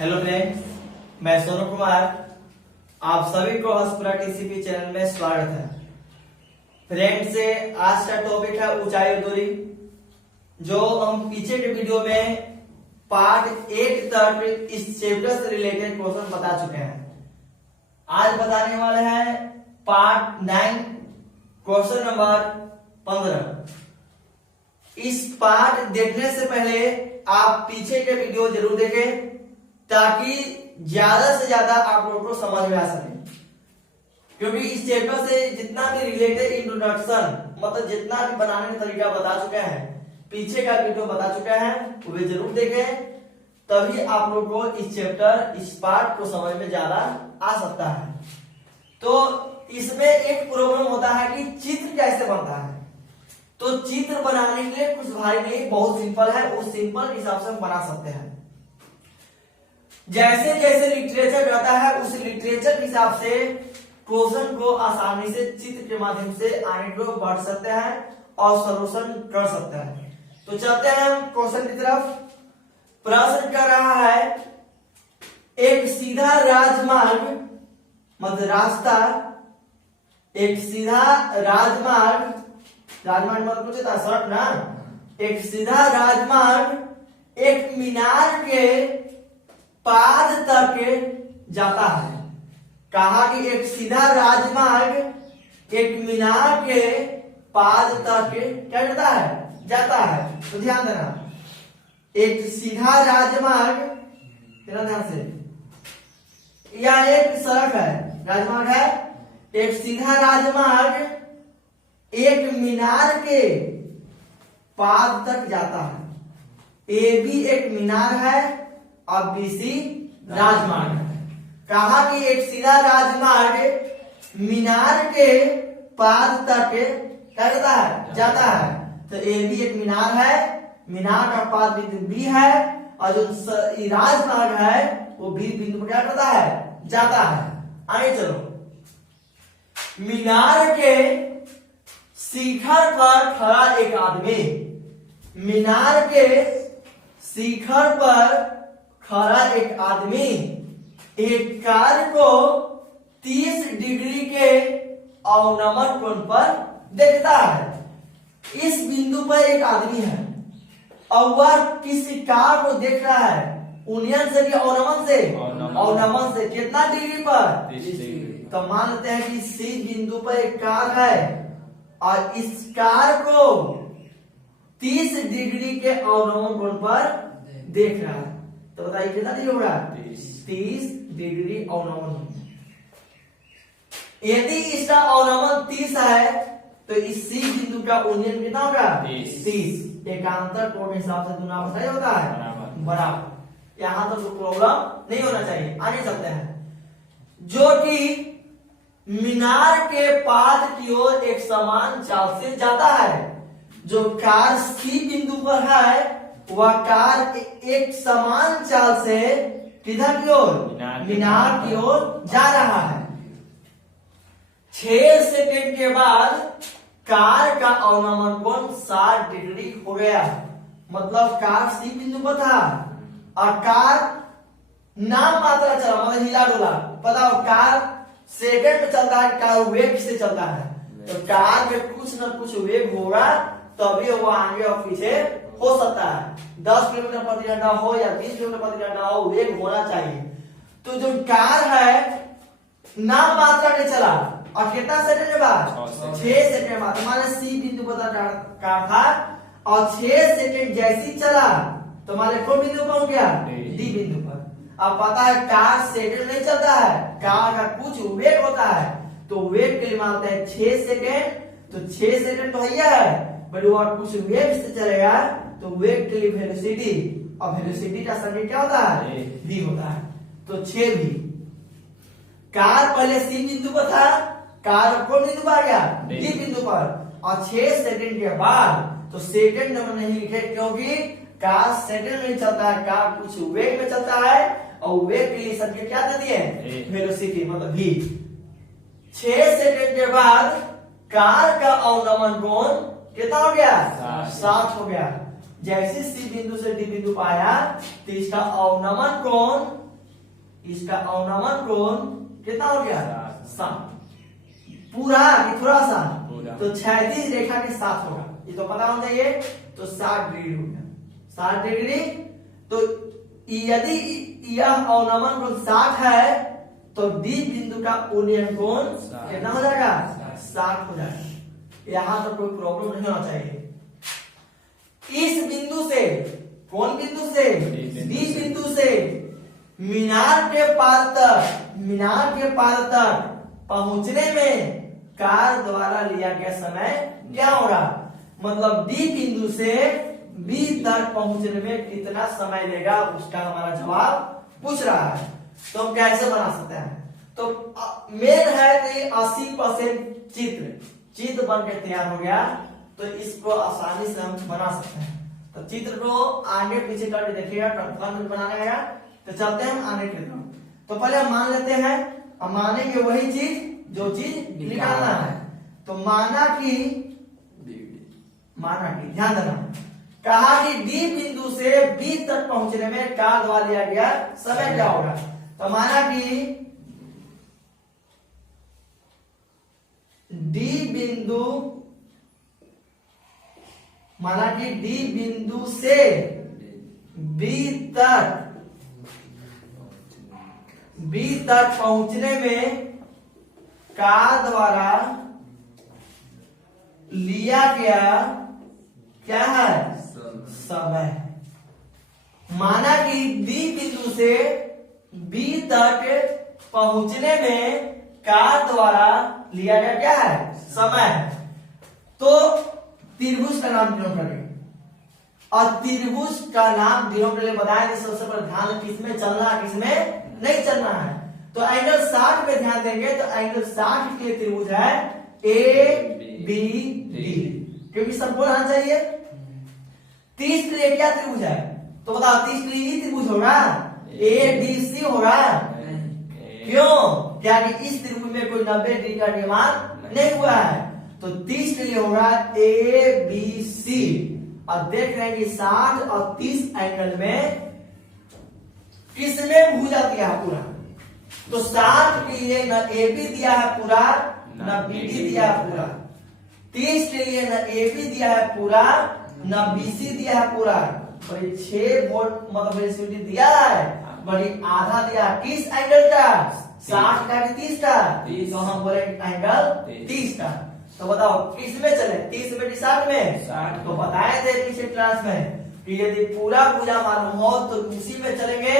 Hello friends, मैं सोनू कुमार। आप सभी को हंसपुरा टीसीपी चैनल में स्वागत है। फ्रेंड्स, आज का टॉपिक है ऊंचाई और दूरी, जो हम पीछे के वीडियो में पार्ट 8 तक इस चैप्टर से रिलेटेड क्वेश्चन बता चुके हैं। आज बताने वाले हैं पार्ट 9 क्वेश्चन नंबर 15। इस पार्ट देखने से पहले आप पीछे के वीडियो जरूर देखें, ताकि ज्यादा से ज्यादा आप लोगों को समझ में आ सके। क्योंकि इस चैप्टर से जितना भी रिलेटेड इंट्रोडक्शन, मतलब जितना भी बनाने का तरीका बता चुके हैं, पीछे का वीडियो बता चुके हैं, वो भी जरूर देखें। तभी आप लोगों को इस चैप्टर, इस पार्ट को समझ में ज्यादा आ सकता है। तो इसमें एक प्रॉब्लम होता है कि चित्र कैसे बनता है। तो चित्र बनाने के लिए कुछ भारी नहीं, बहुत सिंपल है। उस सिंपल के हिसाब से हम बना सकते हैं। जैसे जैसे लिटरेचर रहता है, उस लिटरेचर के हिसाब से क्वेश्चन को आसानी से चित्र के माध्यम से आगे को बढ़ सकते हैं और सॉल्यूशन कर सकते हैं। तो चलते हैं हम क्वेश्चन की तरफ। प्रश्न कर रहा है, एक सीधा राजमार्ग, मतलब रास्ता, एक सीधा राजमार्ग मतलब कुछ था सड़क ना, एक सीधा राजमार्ग एक मीनार के पाद तक जाता है। कहा कि एक सीधा राजमार्ग एक मीनार के पाद तक क्या करता है, जाता है। तो ध्यान देना, एक सीधा राजमार्ग, ध्यान से, यह एक सड़क है, राजमार्ग है। एक सीधा राजमार्ग एक मीनार के पाद तक जाता है। ए भी एक मीनार है और बीसी राजमार्ग है। कहा कि एक सीधा राजमार्ग मीनार के पाद तक क्या करता है, जाता है। तो ए भी एक मीनार है, मीनार का पाद बिंदु बी है, और जो राजमार्ग है वो बी बिंदु पर क्या करता है, जाता है। आगे चलो। मीनार के शिखर पर खड़ा एक आदमी, मीनार के शिखर पर खड़ा एक आदमी एक कार को 30 डिग्री के अवनमन कोण पर देखता है। इस बिंदु पर एक आदमी है और वह किसी कार को देख रहा है। उन्नयन से कि अवनमन से? अवनमन से। कितना डिग्री पर? 30 डिग्री। तो मान लेते हैं कि सी बिंदु पर एक कार है और इस कार को 30 डिग्री के अवनमन कोण पर देख रहा है। तो बताइए कितना डिग्री होगा? 30 डिग्री अवनमन। यदि इसका अवनमन 30 है तो इस सी बिंदु का उन्नयन कितना होगा? 30। एकांतर कोण के हिसाब से दोनों आपस में होता है बराबर। यहां तक तो प्रॉब्लम नहीं होना चाहिए। आगे चलते हैं। जो कि मीनार के पाद की ओर एक समान चाल से जाता है। जो कार सी बिंदु पर है वह कार एक समान चाल से किधर की ओर? मीनार की ओर जा रहा है। 6 सेकंड के बाद कार का अवनमन कोण 60 डिग्री हो गया। मतलब कार सी बिंदु पर था और कार नाम मात्रा चला, मतलब हिला डोला। पता हो, कार सेकंड में चलता है, कार वेग से चलता है। तो कार में कुछ न कुछ वेग होगा, तभी वो आगे और पीछे हो सकता है। 10 किलोमीटर प्रति घंटा हो या 20 किलोमीटर प्रति घंटा हो, वेग होना चाहिए। तो जो कार है नाम मात्रा के चला और कितना सेकंड के बाद? 6 सेकंड बाद। हमारे सी बिंदु पर कार था और 6 सेकंड जैसी चला तो हमारे कौन बिंदु पहुंच गया? डी बिंदु पर। अब पता है कार सेकंड नहीं चलता है, कार का कुछ वेग होता है। तो वेग के लिए मानते हैं 6 सेकंड। तो 6 सेकंड तो है, बट वो कुछ वेग से चलेगा तो वेग के लिए वेलोसिटी, और वेलोसिटी का संकेत क्या होता है? v होता है। तो 6 भी। कार पहले सी बिंदु पर था, कार कौन बिंदु पर आ गया? डी बिंदु पर। और 6 सेकंड के बाद, तो सेकंड नंबर नहीं लिखे क्योंकि कार सेकंड में चलता है, कार कुछ वेग में चलता है और वेग के लिए संकेत क्या दे दिए? वेलोसिटी, मतलब v। 6 सेकंड के बाद कार का अवनमन कोण कितना हो गया? 60 हो गया। जैसे सी बिंदु से डी बिंदु पाया तो इसका अवनमन कोण इसका अवनमन कोण कितना हो गया 60। पूरा कि थोड़ा सा तो क्षैतिज रेखा के साथ होगा, ये तो पता होना चाहिए। तो 60 डिग्री हो गया 60 डिग्री। तो यदि यह अवनमन कोण 60 है तो डी बिंदु का उन्नयन कोण कितना हो जाएगा 60 हो जाएगा। यहां तो कोई प्रॉब्लम नहीं होना चाहिए। इस बिंदु से, कौन बिंदु से, डी बिंदु से मीनार के पार तक पहुंचने में कार द्वारा लिया गया समय क्या होगा, मतलब डी बिंदु से बी तक पहुंचने में कितना समय लेगा, उसका हमारा जवाब पूछ रहा है। तो हम कैसे बना सकते हैं, तो मेन है कि 80% चित्र बन के तैयार हो गया, तो इसको आसानी से हम बना सकते हैं। तो चित्र को आगे पीछे करके देखिएगा, कंफर्म बनाने आएगा। तो चलते हैं हम आगे की तरफ। तो पहले हम मान लेते हैं, हम मानेंगे वही चीज जो चीज निकालना है। तो माना कि ध्यान देना, कहा कि डी बिंदु से बी तक पहुंचने में कार द्वारा लिया गया समय क्या होगा। तो माना कि डी बिंदु से बी तक पहुंचने में कार द्वारा लिया गया क्या है समय। माना कि डी बिंदु से बी तक पहुंचने में कार द्वारा लिया गया क्या है समय। तो त्रिभुज का नाम डिनोट करेंगे, और त्रिभुज का नाम डिनोट के लिए बताया कि सबसे पहले ध्यान किसमें चलना है किसमें नहीं चलना है। तो एंगल 60 पे ध्यान देंगे, तो एंगल 60 के लिए त्रिभुज है ए बी डी, क्योंकि सबको आना चाहिए। 30 के लिए क्या त्रिभुज है, तो बताओ 30 के लिए त्रिभुज होगा ए बी सी होगा। क्यों, क्या कि इस त्रिभुज में कोई 90 डिग्री का निर्माण नहीं हुआ है। तो 30 के लिए होगा ए बी सी, और देख रहे हैं कि 60 और 30 एंगल में किसमें भुजा दिया है पूरा। तो 60 के लिए न ए बी दिया है पूरा न बी डी दिया है पूरा, 30 के लिए न ए बी दिया है पूरा न बी सी दिया है पूरा, बड़ी 6 वोल्ट मतलब रेसिस्टिविटी दिया है, बड़ी आधा दिया किस एंगल का 60 का कि 30 का, तो हम बोले एंगल 30 का। तो बताओ किस में चले, 30 में 60 में। तो बताए थे पिछले क्लास में कि यदि पूरा भुजा मालूम हो तो उसी में चलेंगे,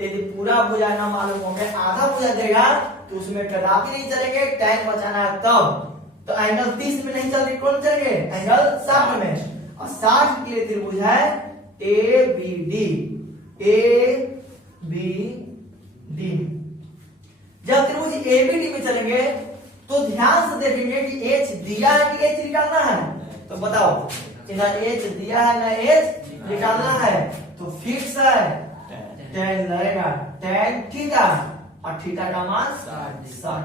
यदि पूरा भुजा ना मालूम हो गया आधा भुजा देगा तो उसमें कदापि नहीं चलेंगे, टाइम बचाना है तब। तो एंगल 30 में नहीं चलेंगे, कौन चलेंगे एंगल 60 में। और 60 के लिए त्रिभुज है ए बी डी। जब त्रिभुज ए बी डी में चलेंगे तो ध्यान से देखेंगे कि एच दिया है कि एच निकालना है। तो बताओ ना एच दिया है ना एच निकालना है, तो फिक्स है tan लगेगा tan थीटा, और थीटा का मान 60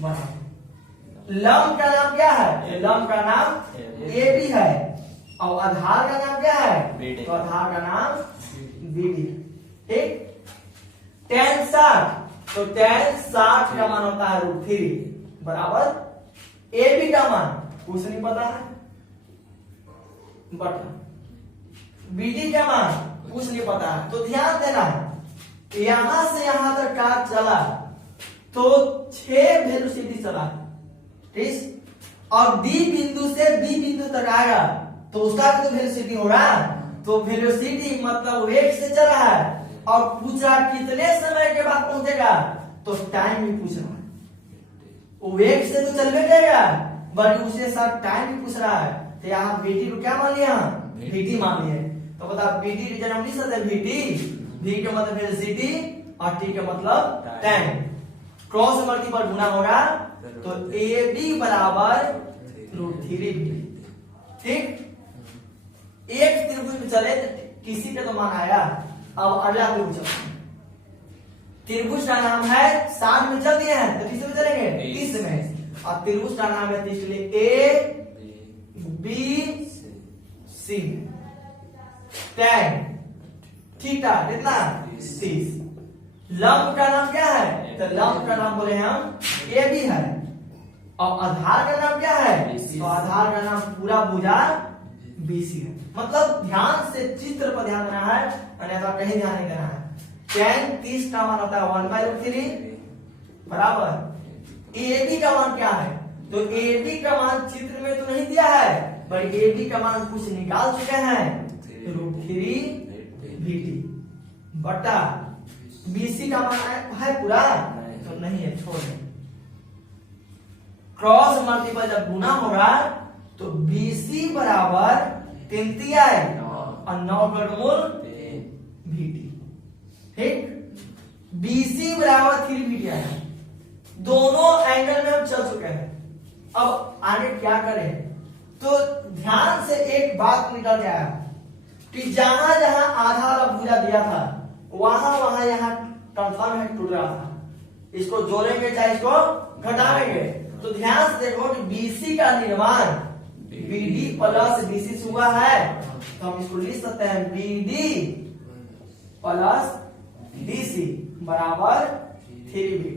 बराबर। लंब का नाम क्या है, लंब का नाम ए बी है, और आधार का नाम क्या है, तो आधार का नाम बी डी। ठीक, tan 60, तो tan 60 का मान होता है √3 बराबर ए बी का मान कुछ नहीं पता है बटा बी डी का मान कुछ नहीं पता है। तो ध्यान देना है, यहां से यहां तक कार चला तो 6 वेलोसिटी चला, ठीक, और डी बिंदु से बी बिंदु तक आएगा तो उसका भी तो वेलोसिटी होगा। तो वेलोसिटी मतलब वेग से चला है, और पूछा कितने समय के बाद पहुंचेगा, तो टाइम भी पूछ रहा है। वेग से तो चलने जाएगा बट उसके साथ टाइम भी पूछ रहा है। तो यहाँ बीटी को क्या मान लिया, बीटी मान लिया। तो बता बीटी रीजन हम लिख सकते हैं बीटी, बी का मतलब वेलोसिटी और टी का मतलब टाइम, क्रॉस मल्टीपल गुना होगा तो ए बी बराबर √3। ठीक, एक त्रिभुज में चले किसी का तो मान आया। अब अगला त्रिभुज, त्रिभुज का नाम है 60 में चल दिए हैं तो किस में चलेंगे 30 में, और त्रिभुज का नाम है इसलिए A B C, tan theta कितना 30। लंब का नाम क्या है? तो लंब का नाम बोले हम ए बी है। और आधार का नाम क्या है? तो आधार का नाम पूरा भुजा बीसी है। मतलब ध्यान से चित्र पर ध्यान देना है, अन्यथा कहीं ध्यान नहीं देना है। tan 30 का मान होता है 1/3 बराबर ए बी का मान क्या है? तो ए बी का मान चित्र में तो नहीं दिया है, पर ए बी का मान कुछ निकाल चुके हैं, √3 VT बटा BC का मान है पूरा तो नहीं है, छोड़ दे। क्रॉस मल्टीपल जब गुना होगा तो BC बराबर 3 आए और 9 वर्गमूल VT, ठीक। BC बराबर 3 VT आया। दोनों एंगल में हम चल चुके हैं। अब आगे क्या करें? तो ध्यान से एक बात निकल गया कि जहां जहां आधा वाला भुजा दिया था वहां वहां यहाँ कंफर्म है टूट रहा था। इसको जोड़ेंगे चाहे इसको घटाएंगे। तो ध्यान से देखो कि BC का निर्माण BD प्लस BC से हुआ है, तो हम इसको लिख सकते हैं BD प्लस DC बराबर 3 VT,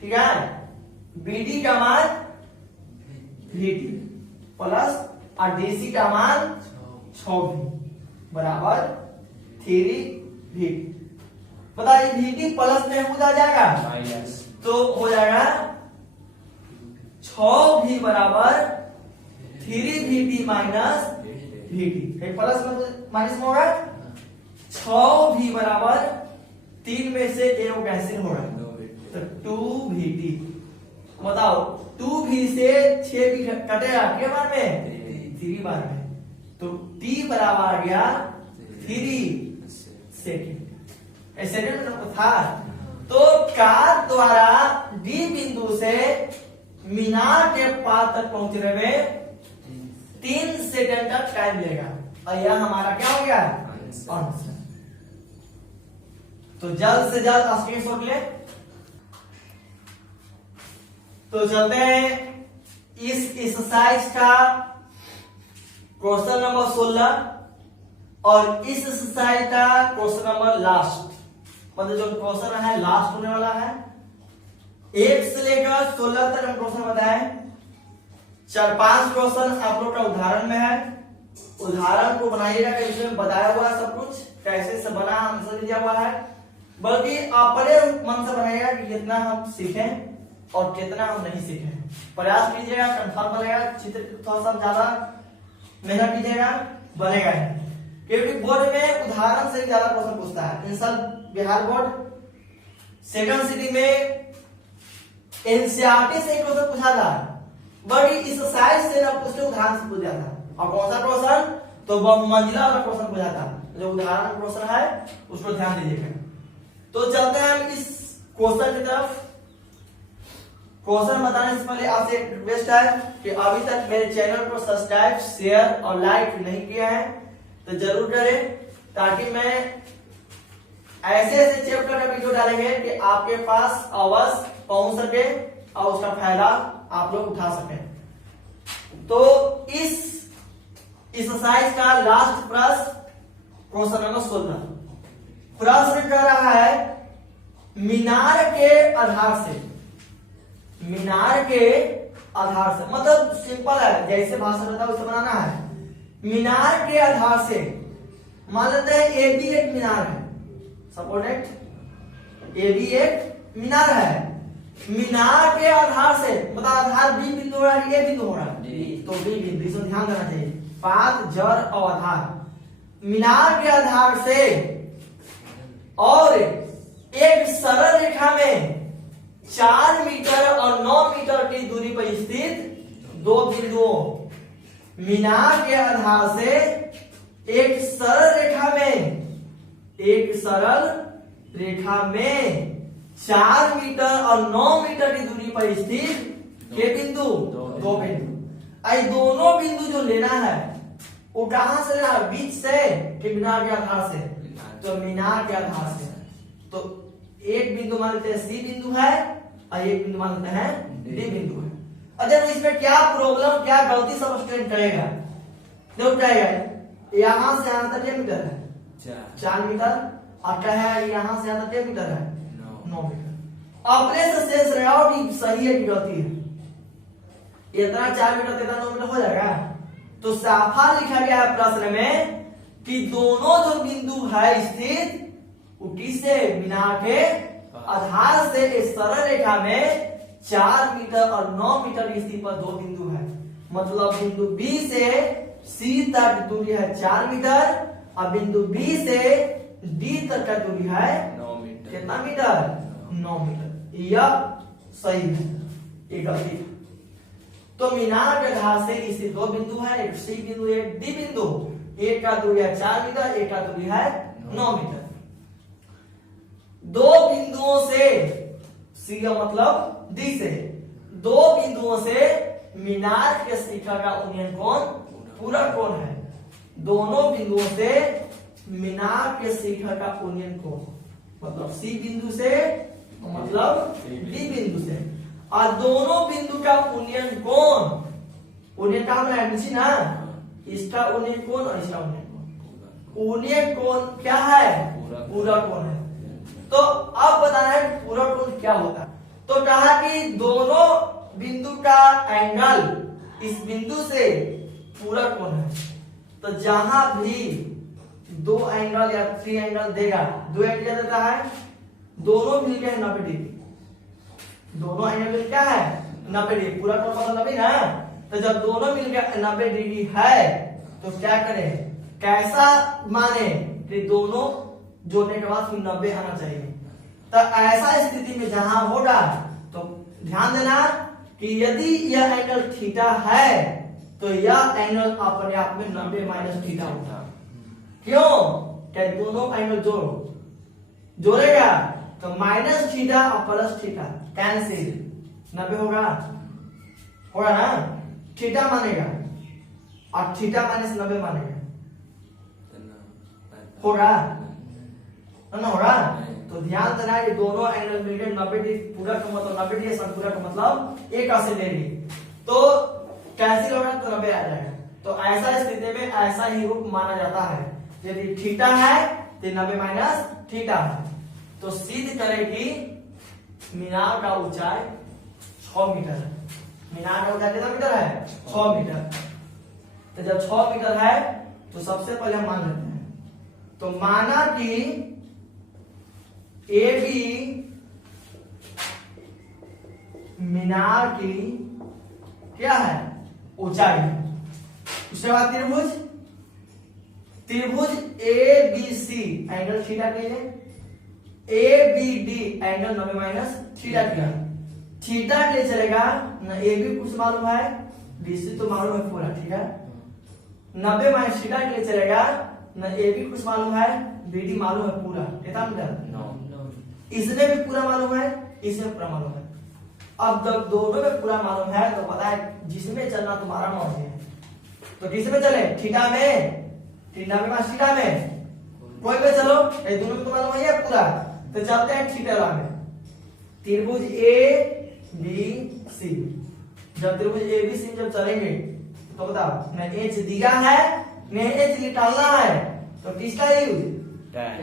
ठीक है। BD का मान VT प्लस और DC का मान 6 बराबर 3 VT। बताइए VT प्लस में हो जाएगा तो हो जाएगा 6V बराबर 3VT माइनस VT। प्लस में माइनस में होगा 6V बराबर 3 में से एक कैंसिल होगा तो 2VT। बताओ 2V से 6V कटेगा क्या बार में? 3 बार में। तो T बराबर आ गया 3 सेकेंड। सेकेंड में था। तो कार द्वारा D बिंदु से मीनार के पार तक पहुंचने में 3 सेकंड का टाइम लगेगा और यह हमारा क्या हो गया? आंसर। तो जल्द से जल्द स्क्रीनशॉट ले। तो चलते हैं इस एक्सरसाइज का क्वेश्चन नंबर 16 और इस एक्सरसाइज का क्वेश्चन नंबर लास्ट, मतलब जो क्वेश्चन है लास्ट होने वाला है। 1 से लेकर 16 तक हम क्वेश्चन बताए। 4-5 क्वेश्चन आप लोग का उदाहरण में है। उदाहरण को बनाइएगा, इसमें बताया हुआ है सब कुछ कैसे से बना, आंसर दिया हुआ है। बल्कि अपने मन से बनाइएगा कि कितना हम सीखें और कितना हम नहीं सीखे। प्रयास कीजिएगा, कंफर्म बनेगा। चित्र थोड़ा सा ज्यादा मेहनत कीजिएगा, बनेगा है। क्योंकि बोर्ड में उदाहरण से ज्यादा क्वेश्चन पूछता है। इन सब बिहार बोर्ड सेकंड सिटी में एनसीईआरटी से क्वेश्चन पूछा था, बड़ी इस साइज से ना पूछते उदाहरण से पूछा था। और कौन सा क्वेश्चन? तो बहुमंजिला वाला क्वेश्चन पूछा था। जो उदाहरण क्वेश्चन है उसको ध्यान दीजिएगा। तो चलते हैं हम इस क्वेश्चन की तरफ। क्वेश्चन बताने से पहले आपसे एक रिक्वेस्ट है कि अभी तक मेरे चैनल को सब्सक्राइब, शेयर और लाइक नहीं किया है तो जरूर करें, ताकि मैं ऐसे ऐसे चैप्टर का वीडियो डालेंगे कि आपके पास अवश्य पहुंच सके और उसका फायदा आप लोग उठा सकें। तो इस एक्सरसाइज का लास्ट प्रश्न क्वेश्चन नंबर 16 प्रश्न कर रहा है मीनार के आधार से। मीनार के आधार से मतलब सिंपल है, जैसे भाषा रहता है उसे बनाना है। मीनार के आधार से मान लेते हैं ए बी एक मीनार है, सपोर्टेड ए बी एक मीनार है। मीनार के आधार से मतलब आधार बी बिंदु हो रहा है, ए बिंदु हो रहा है, तो बी बिंदु, इसमें ध्यान देना चाहिए। पाद, जड़ और आधार। मीनार के आधार से और एक सरल रेखा में 4 मीटर और 9 मीटर की दूरी पर स्थित 2 बिंदुओं। मीनार के आधार से एक सरल रेखा में 4 मीटर और 9 मीटर की दूरी पर स्थित के बिंदु, 2 बिंदु। आई दोनों बिंदु जो लेना है वो कहां से लेना है? बीच से कि मीनार के आधार से? तो मीनार के आधार से। तो एक बिंदु मान लेते हैं सी बिंदु है और एक बिंदु मान लेते हैं डी बिंदु है। अच्छा, तो इसमें क्या प्रॉब्लम, क्या गलती सब स्टूडेंट करेगा? देखो क्या है, यहां से यहां तक कितने मीटर है? 4 मीटर। और क्या है यहाँ से यहाँ तक कितने मीटर है 9 मीटर। अपने से शेष रहा हो कि सही है कि गलती है, इतना 4 मीटर इतना 9 मीटर हो जाएगा। तो साफा लिखा गया है प्रश्न में कि दोनों जो बिंदु है स्थित किससे मीनार के आधार से इस सरल रेखा में 4 मीटर और 9 मीटर की स्थिति पर दो बिंदु है। मतलब बिंदु B से C तक दूरी है 4 मीटर और बिंदु B से D तक का दूरी है 9 मीटर। कितना मीटर 9 मीटर। यह सही है, ये गलती है। तो मीनार के आधार से इसे दो बिंदु है, एक C बिंदु एक D बिंदु, एक का दूरी है 4 मीटर एक का दूरी है 9 मीटर। दो बिंदुओं से C का मतलब D से दो बिंदुओं से मीनार के शिखर का उन्नयन कोण पूरा कोण है। दोनों बिंदुओं से मीनार के शिखर का उन्नयन कोण मतलब C बिंदु से मतलब D बिंदु से, और दोनों बिंदु का उन्नयन कोण, उन्नयन का बनाया नीचे ना, इसका उन्नयन कोण और इसका उन्नयन कोण, उन्नयन कोण क्या है पूरा कोण है। तो अब बताना है पूरा कोण क्या होता है। तो कहा कि दोनों बिंदु का एंगल इस बिंदु से पूरा कोण है। तो जहां भी दो एंगल या थ्री एंगल देगा, दो एंगल देता है, दोनों मिलकर 90 डिग्री, दोनों एंगल मिल क्या है 90 डिग्री, पूरा कोण मतलब 90 ना। तो जब दोनों मिलकर 90 डिग्री है तो क्या करें, कैसा माने कि दोनों जोड़ने के बाद फिर 90 आना चाहिए। तो ऐसा स्थिति में जहां होगा तो ध्यान देना कि यदि यह एंगल थीटा है तो यह एंगल अपने आप में 90 माइनस थीटा होगा। क्यों, क्या दोनों एंगल जोड़ेगा तो माइनस थीटा और प्लस थीटा कैंसिल, 90 होगा ना, थीटा मानेगा और थीटा माइनस 90 मानेगा, होगा ना होगा। तो ध्यान देना कि दोनों एंगल मिलकर 90 डिग्री पूरा का मतलब 90 डिग्री पूरा का मतलब एक से ले ली तो कैंसिल होगा तो 90 आ जाएगा। तो ऐसा स्थिति में ऐसा ही रूप माना जाता है, यदि थीटा है तो 90 माइनस थीटा है। तो सिद्ध करें कि मीनार का ऊंचाई 6 मीटर है। मीनार का ऊंचाई कितना मीटर है 6 मीटर। तो जब 6 मीटर है तो सबसे पहले हम मान लेते हैं, तो माना कि AB मीनार की क्या है ऊंचाई है। उसके बाद त्रिभुज ABC एंगल थीटा के लिए, ABD एंगल 90 माइनस थीटा किया, थीटा के लिए चलेगा ना, AB कुछ मालूम है, BC तो मालूम है पूरा, ठीक है। 90 माइनस थीटा के लिए चलेगा ना, AB कुछ मालूम है, BD मालूम है पूरा, कितना मीटर, इसमें भी पूरा मालूम है, इसमें पूरा मालूम है। अब जब दोनों में पूरा मालूम है तो पता है जिसमें चलना तुम्हारा मर्जी है, तो किसमें चले, थीटा में, थीटा में माइनस थीटा में, कोई में चलो, ये दोनों में तो मालूम है पूरा। तो चलते हैं थीटा में, त्रिभुज ABC, जब त्रिभुज ABC जब चलेंगे तो बताओ न एच दिया है न एच निकालना है, तो किसका यूज tan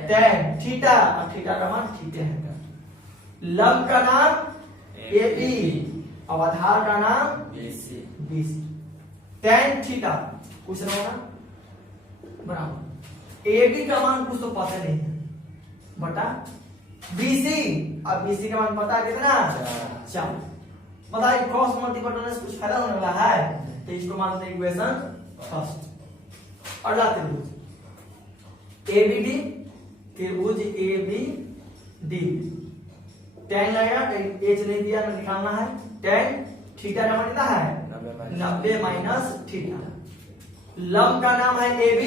थीटा, और थीटा का मान थीटा है। लंब का नाम AB और आधार का नाम BC। tan थीटा कुछ ना होगा बराबर AB का मान कुछ तो पता नहीं है बटा BC, अब BC का मान पता है कितना 4। बताइए क्रॉस मल्टीप्लिकेशन से कुछ फायदा होने वाला है, तो इसको मानते हैं इक्वेशन फर्स्ट। अगला त्रिभुज ABD, त्रिभुज ABD, tan लगेगा, एच नहीं दिया ना निकालना है, tan थीटा का मान कितना है 90 माइनस थीटा। लंब का नाम है AB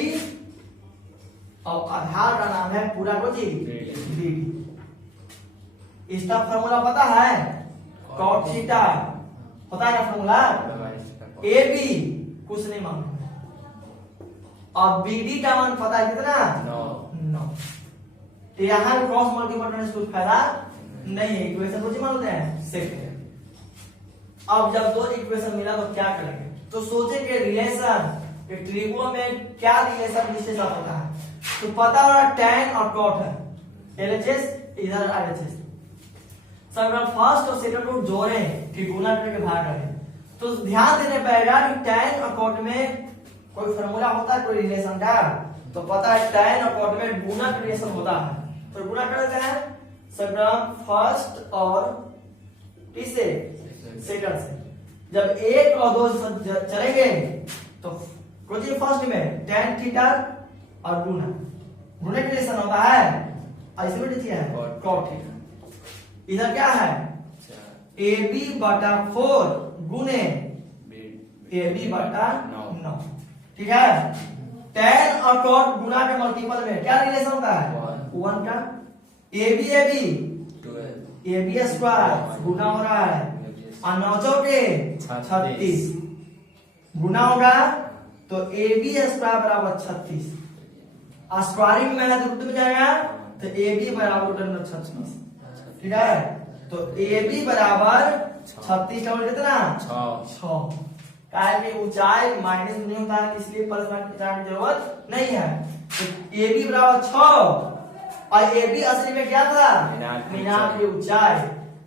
और आधार का नाम है पूरा को जी BD। इसका फॉर्मूला पता है cot थीटा होता है ना फॉर्मूला, AB कुछ नहीं मालूम और BD का मान पता है कितना 9। तो यहाँ क्रॉस मल्टीप्लिकेशन से कुछ फायदा नहीं है, इक्वेशन को मानते हैं सेकंड। अब जब दो इक्वेशन मिला तो क्या करेंगे, तो सोचेंगे रिलेशन, त्रिभुजों में क्या रिलेशन विशेषता होता है। तो पता हो रहा tan और cot है, LHS इधर RHS। समीकरण फर्स्ट और सेकंड को जोड़ें कि गुना करके भाग करें। तो ध्यान देने पड़ेगा कि tan और cot में कोई फॉर्मूला होता है कोई रिलेशन का, तो पता है tan और cot में गुना का रिलेशन होता है, तो गुना कर देते हैं समीकरण फर्स्ट और तीसरे सेकंड से। जब 1 और 2 चलेंगे तो खोजिए फर्स्ट में tan थीटा और गुना का रिलेशन होता है, ऐसे भी लिखिए cot थीटा। इधर क्या है AB बटा 4 गुने AB बटा 9, ठीक है। tan और cot गुना के मल्टीपल में क्या रिलेशन होता है 1 का। AB स्क्वायर गुना हो रहा है और 9 चौके 36 गुना होगा तो AB स्क्वायर बराबर 36, स्क्वायरिंग में है तो रूट में जाएगा तो AB बराबर रूट 36, ठीक है। तो AB बराबर 36 डबल कितना 6, कारण की ऊंचाई माइनस नहीं होता है इसलिए प्लस माइनस की जरूरत नहीं है। तो AB बराबर 6 और AB असली में क्या था मीनार की ऊंचाई,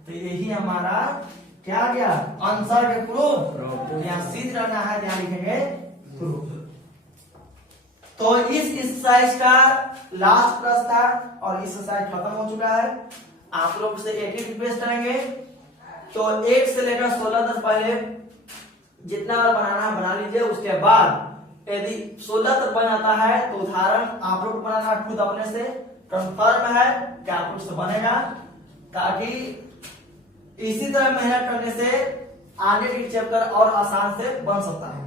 तो यही हमारा क्या गया आंसर के प्रूफ। यहाँ सीध रहना है, यहाँ लिखेंगे प्रूफ। तो इस एक्सरसाइज का लास्ट प्रश्न था और इस एक्सरसाइज खत्म हो चुका है। आप लोग से एक ही रिक्वेस्ट करेंगे, तो 1 से लेकर 16 तक पहले जितना बार बनाना बना लीजिए, उसके बाद यदि 16 तक बनाता है तो उदाहरण आप लोग बनाना खुद अपने से कंफर्म है कि आप लोग से बनेगा, ताकि इसी तरह मेहनत करने से आगे के चैप्टर और आसान से बन सकता है।